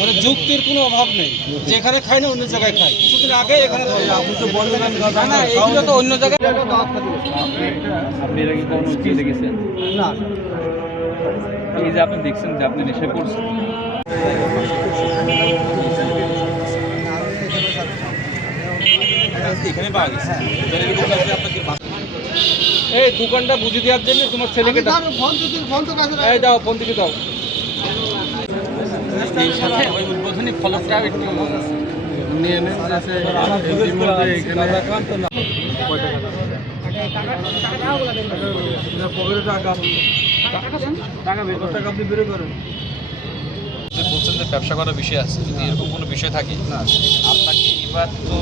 মানে যুক্তির কোনো অভাব নেই, যেখানে খাই না অন্য জায়গায় খাই। কিছুদিন আগে এখানে আপনি তো বললেন না, এগুলো তো অন্য জায়গায়। আপনি এর আগে কখনো জেলে গেছেন? না, এই যে আপনি দেখছেন যে আপনি নেশা করছেন, এখানে পাওয়া গেছে। এই দোকানটা বুঝে দেওয়ার জন্য তোমার ছেলেকে এই দাও, ফোন থেকে দাও। এই সাথে ওই উদ্বোধনী ফলকটা একটু নিয়ে নেন, যাতে ইতিমধ্যে এখানে পকেটে টাকা আপনি বের করেন। বলছেন যে ব্যবসা করার বিষয় আছে, যদি এরকম কোনো বিষয় থাকে আপনাকে এবার তো